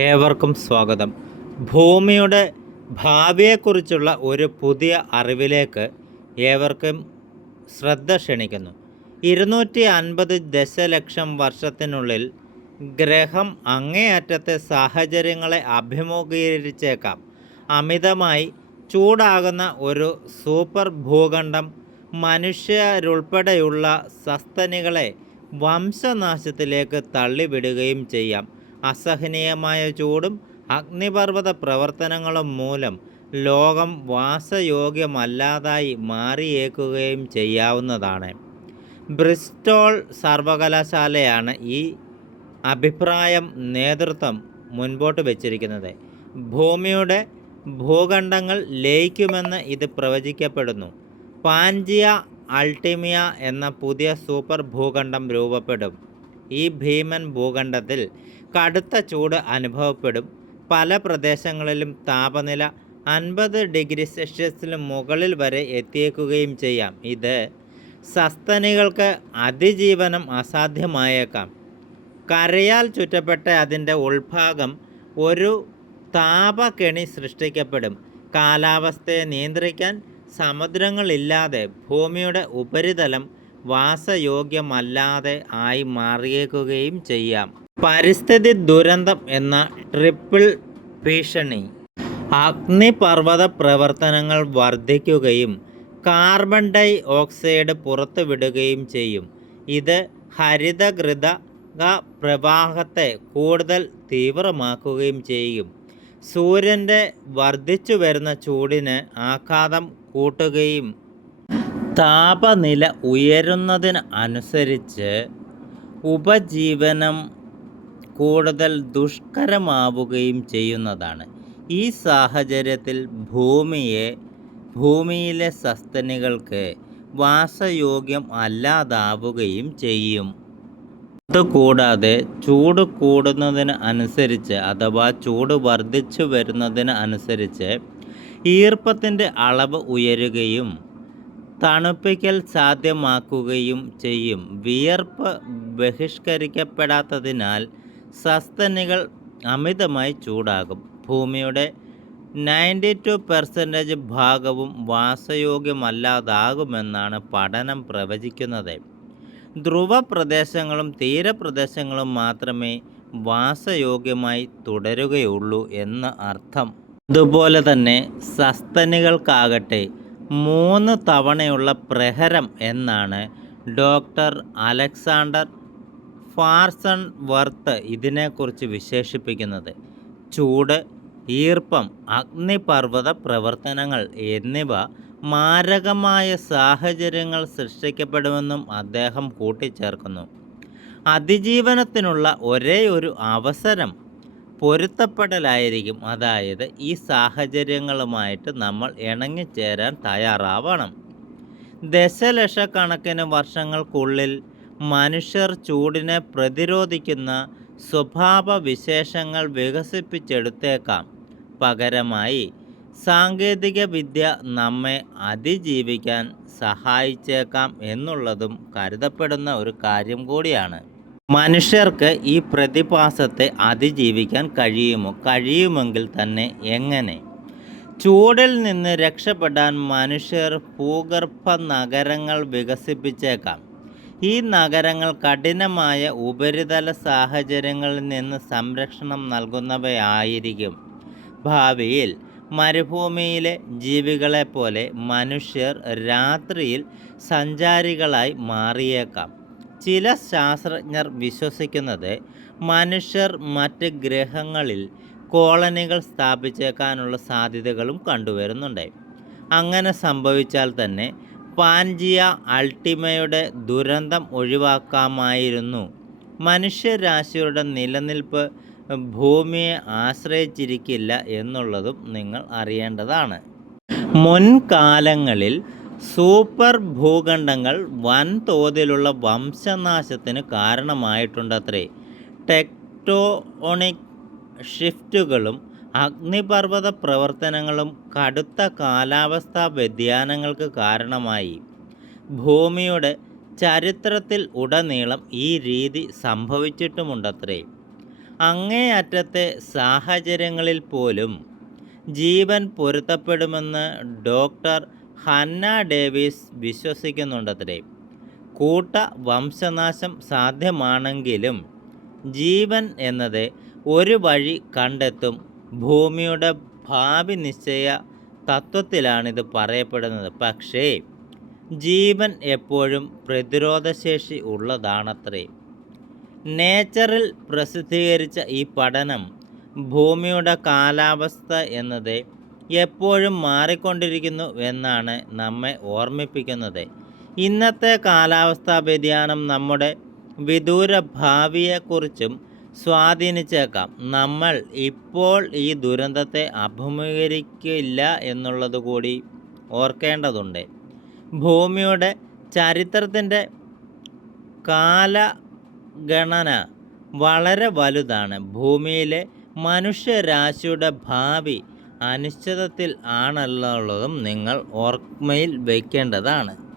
ഏവർക്കും സ്വാഗതം. ഭൂമിയുടെ ഭാവിയെക്കുറിച്ചുള്ള ഒരു പുതിയ അറിവിലേക്ക് ഏവർക്കും ശ്രദ്ധ ക്ഷണിക്കുന്നു. ഇരുന്നൂറ്റി അൻപത് ദശലക്ഷം വർഷത്തിനുള്ളിൽ ഗ്രഹം അങ്ങേയറ്റത്തെ സാഹചര്യങ്ങളെ അഭിമുഖീകരിച്ചേക്കാം. അമിതമായി ചൂടാകുന്ന ഒരു സൂപ്പർ ഭൂഖണ്ഡം മനുഷ്യരുൾപ്പെടെയുള്ള സസ്തനികളെ വംശനാശത്തിലേക്ക് തള്ളിവിടുകയും ചെയ്യാം. അസഹനീയമായ ചൂടും അഗ്നിപർവത പ്രവർത്തനങ്ങളും മൂലം ലോകം വാസയോഗ്യമല്ലാതായി മാറിയേക്കുകയും ചെയ്യാവുന്നതാണ്. ബ്രിസ്റ്റോൾ സർവകലാശാലയാണ് ഈ അഭിപ്രായം നേതൃത്വം മുൻപോട്ട് വച്ചിരിക്കുന്നത്. ഭൂമിയുടെ ഭൂഖണ്ഡങ്ങൾ ലയിക്കുമെന്ന് ഇത് പ്രവചിക്കപ്പെടുന്നു. പാൻജിയ അൾട്ടിമിയ എന്ന പുതിയ സൂപ്പർ ഭൂഖണ്ഡം രൂപപ്പെടും. ഈ ഭീമൻ ഭൂഖണ്ഡത്തിൽ കടുത്ത ചൂട് അനുഭവപ്പെടും. പല പ്രദേശങ്ങളിലും താപനില അൻപത് ഡിഗ്രി സെൽഷ്യസിന് മുകളിൽ വരെ എത്തിയേക്കുകയും ചെയ്യാം. ഇത് സസ്തനികൾക്ക് അതിജീവനം അസാധ്യമായേക്കാം. കരയാൽ ചുറ്റപ്പെട്ട അതിന്റെ ഉൾഭാഗം ഒരു താപകെണി സൃഷ്ടിക്കപ്പെടും. കാലാവസ്ഥയെ നിയന്ത്രിക്കാൻ സമുദ്രങ്ങളില്ലാതെ ഭൂമിയുടെ ഉപരിതലം വാസയോഗ്യമല്ലാതെ ആയി മാറിയേക്കുകയും ചെയ്യാം. പരിസ്ഥിതി ദുരന്തം എന്ന ട്രിപ്പിൾ ഭീഷണി. അഗ്നിപർവത പ്രവർത്തനങ്ങൾ വർദ്ധിക്കുകയും കാർബൺ ഡൈ ഓക്സൈഡ് പുറത്തുവിടുകയും ചെയ്യും. ഇത് ഹരിതകൃത പ്രവാഹത്തെ കൂടുതൽ തീവ്രമാക്കുകയും ചെയ്യും. സൂര്യന്റെ വർദ്ധിച്ചു വരുന്ന ചൂടിന് ആഘാതം കൂട്ടുകയും താപനില ഉയരുന്നതിന് അനുസരിച്ച് ഉപജീവനം കൂടുതൽ ദുഷ്കരമാവുകയും ചെയ്യുന്നതാണ്. ഈ സാഹചര്യത്തിൽ ഭൂമിയെ ഭൂമിയിലെ സസ്തനികൾക്ക് വാസയോഗ്യം അല്ലാതാവുകയും ചെയ്യും. അതുകൂടാതെ ചൂട് കൂടുന്നതിന് അനുസരിച്ച് അഥവാ ചൂട് വർദ്ധിച്ചു വരുന്നതിന് അനുസരിച്ച് ഈർപ്പത്തിന്റെ അളവ് ഉയരുകയും തണുപ്പിക്കൽ സാധ്യമാക്കുകയും ചെയ്യും. വിയർപ്പ് ബഹിഷ്കരിക്കപ്പെടാത്തതിനാൽ സസ്തനികൾ അമിതമായി ചൂടാകും. ഭൂമിയുടെ നയന്റി ടു പെർസെന്റേജ് ഭാഗവും വാസയോഗ്യമല്ലാതാകുമെന്നാണ് പഠനം പ്രവചിക്കുന്നത്. ധ്രുവ പ്രദേശങ്ങളും തീരപ്രദേശങ്ങളും മാത്രമേ വാസയോഗ്യമായി തുടരുകയുള്ളൂ എന്ന് അർത്ഥം. അതുപോലെ തന്നെ സസ്തനികൾക്കാകട്ടെ മൂന്ന് തവണയുള്ള പ്രഹരം എന്നാണ് ഡോക്ടർ അലക്സാണ്ടർ ഫാർസൺ വർത്ത് ഇതിനെക്കുറിച്ച് വിശേഷിപ്പിക്കുന്നത്. ചൂട് ഈർപ്പം അഗ്നിപർവത പ്രവർത്തനങ്ങൾ എന്നിവ മാരകമായ സാഹചര്യങ്ങൾ സൃഷ്ടിക്കപ്പെടുമെന്നും അദ്ദേഹം കൂട്ടിച്ചേർക്കുന്നു. അതിജീവനത്തിനുള്ള ഒരേ ഒരു അവസരം പൊരുത്തപ്പെടലായിരിക്കും. അതായത് ഈ സാഹചര്യങ്ങളുമായിട്ട് നമ്മൾ ഇണങ്ങിച്ചേരാൻ തയ്യാറാവണം. ദശലക്ഷക്കണക്കിന് വർഷങ്ങൾക്കുള്ളിൽ മനുഷ്യർ ചൂടിനെ പ്രതിരോധിക്കുന്ന സ്വഭാവ വിശേഷങ്ങൾ വികസിപ്പിച്ചെടുത്തേക്കാം. പകരമായി സാങ്കേതികവിദ്യ നമ്മെ അതിജീവിക്കാൻ സഹായിച്ചേക്കാം എന്നുള്ളതും കരുതപ്പെടുന്ന ഒരു കാര്യം കൂടിയാണ്. മനുഷ്യർക്ക് ഈ പ്രതിഭാസത്തെ അതിജീവിക്കാൻ കഴിയുമോ? കഴിയുമെങ്കിൽ തന്നെ എങ്ങനെ? ചൂടിൽ നിന്ന് രക്ഷപ്പെടാൻ മനുഷ്യർ ഭൂഗർഭ നഗരങ്ങൾ വികസിപ്പിച്ചേക്കാം. ഈ നഗരങ്ങൾ കഠിനമായ ഉപരിതല സാഹചര്യങ്ങളിൽ നിന്ന് സംരക്ഷണം നൽകുന്നവയായിരിക്കും. ഭാവിയിൽ മരുഭൂമിയിലെ ജീവികളെപ്പോലെ മനുഷ്യർ രാത്രിയിൽ സഞ്ചാരികളായി മാറിയേക്കാം. ചില ശാസ്ത്രജ്ഞർ വിശ്വസിക്കുന്നത് മനുഷ്യർ മറ്റ് ഗ്രഹങ്ങളിൽ കോളനികൾ സ്ഥാപിച്ചേക്കാനുള്ള സാധ്യതകളും കണ്ടുവരുന്നുണ്ട്. അങ്ങനെ സംഭവിച്ചാൽ തന്നെ പാൻജിയ അൾട്ടിമയുടെ ദുരന്തം ഒഴിവാക്കാമായിരുന്നു. മനുഷ്യരാശിയുടെ നിലനിൽപ്പ് ഭൂമിയെ ആശ്രയിച്ചിരിക്കില്ല എന്നുള്ളതും നിങ്ങൾ അറിയേണ്ടതാണ്. മുൻകാലങ്ങളിൽ സൂപ്പർ ഭൂഖണ്ഡങ്ങൾ വൻതോതിലുള്ള വംശനാശത്തിന് കാരണമായിട്ടുണ്ടത്രേ. ടെക്ടോണിക് ഷിഫ്റ്റുകളും അഗ്നിപർവത പ്രവർത്തനങ്ങളും കടുത്ത കാലാവസ്ഥാ വ്യതിയാനങ്ങൾക്ക് കാരണമായി. ഭൂമിയുടെ ചരിത്രത്തിൽ ഉടനീളം ഈ രീതി സംഭവിച്ചിട്ടുമുണ്ടത്രേ. അങ്ങേയറ്റത്തെ സാഹചര്യങ്ങളിൽ പോലും ജീവൻ പൊരുത്തപ്പെടുമെന്ന് ഡോക്ടർ ഹന്ന ഡേവിസ് വിശ്വസിക്കുന്നുണ്ടത്രേ. കൂട്ട വംശനാശം സാധ്യമാണെങ്കിലും ജീവൻ എന്നത് ഒരു വഴി കണ്ടെത്തും ഭൂമിയുടെ ഭാവി നിശ്ചയ തത്വത്തിലാണിത് പറയപ്പെടുന്നത്. പക്ഷേ ജീവൻ എപ്പോഴും പ്രതിരോധശേഷി ഉള്ളതാണത്രേ. നേച്ചറിൽ പ്രസിദ്ധീകരിച്ച ഈ പഠനം ഭൂമിയുടെ കാലാവസ്ഥ എന്നത് എപ്പോഴും മാറിക്കൊണ്ടിരിക്കുന്നു എന്നാണ് നമ്മെ ഓർമ്മിപ്പിക്കുന്നത്. ഇന്നത്തെ കാലാവസ്ഥാ വ്യതിയാനം നമ്മുടെ വിദൂര ഭാവിയെക്കുറിച്ചും സ്വാധീനിച്ചേക്കാം. നമ്മൾ ഇപ്പോൾ ഈ ദുരന്തത്തെ അഭിമുഖീകരിക്കില്ല എന്നുള്ളത് കൂടി ഓർക്കേണ്ടതുണ്ട്. ഭൂമിയുടെ ചരിത്രത്തിന്റെ കാലഗണന വളരെ വലുതാണ്. ഭൂമിയിലെ മനുഷ്യരാശിയുടെ ഭാവി അനിശ്ചിതത്തിൽ ആണല്ലോ ഉള്ളതും നിങ്ങൾ ഓർമ്മയിൽ വയ്ക്കേണ്ടതാണ്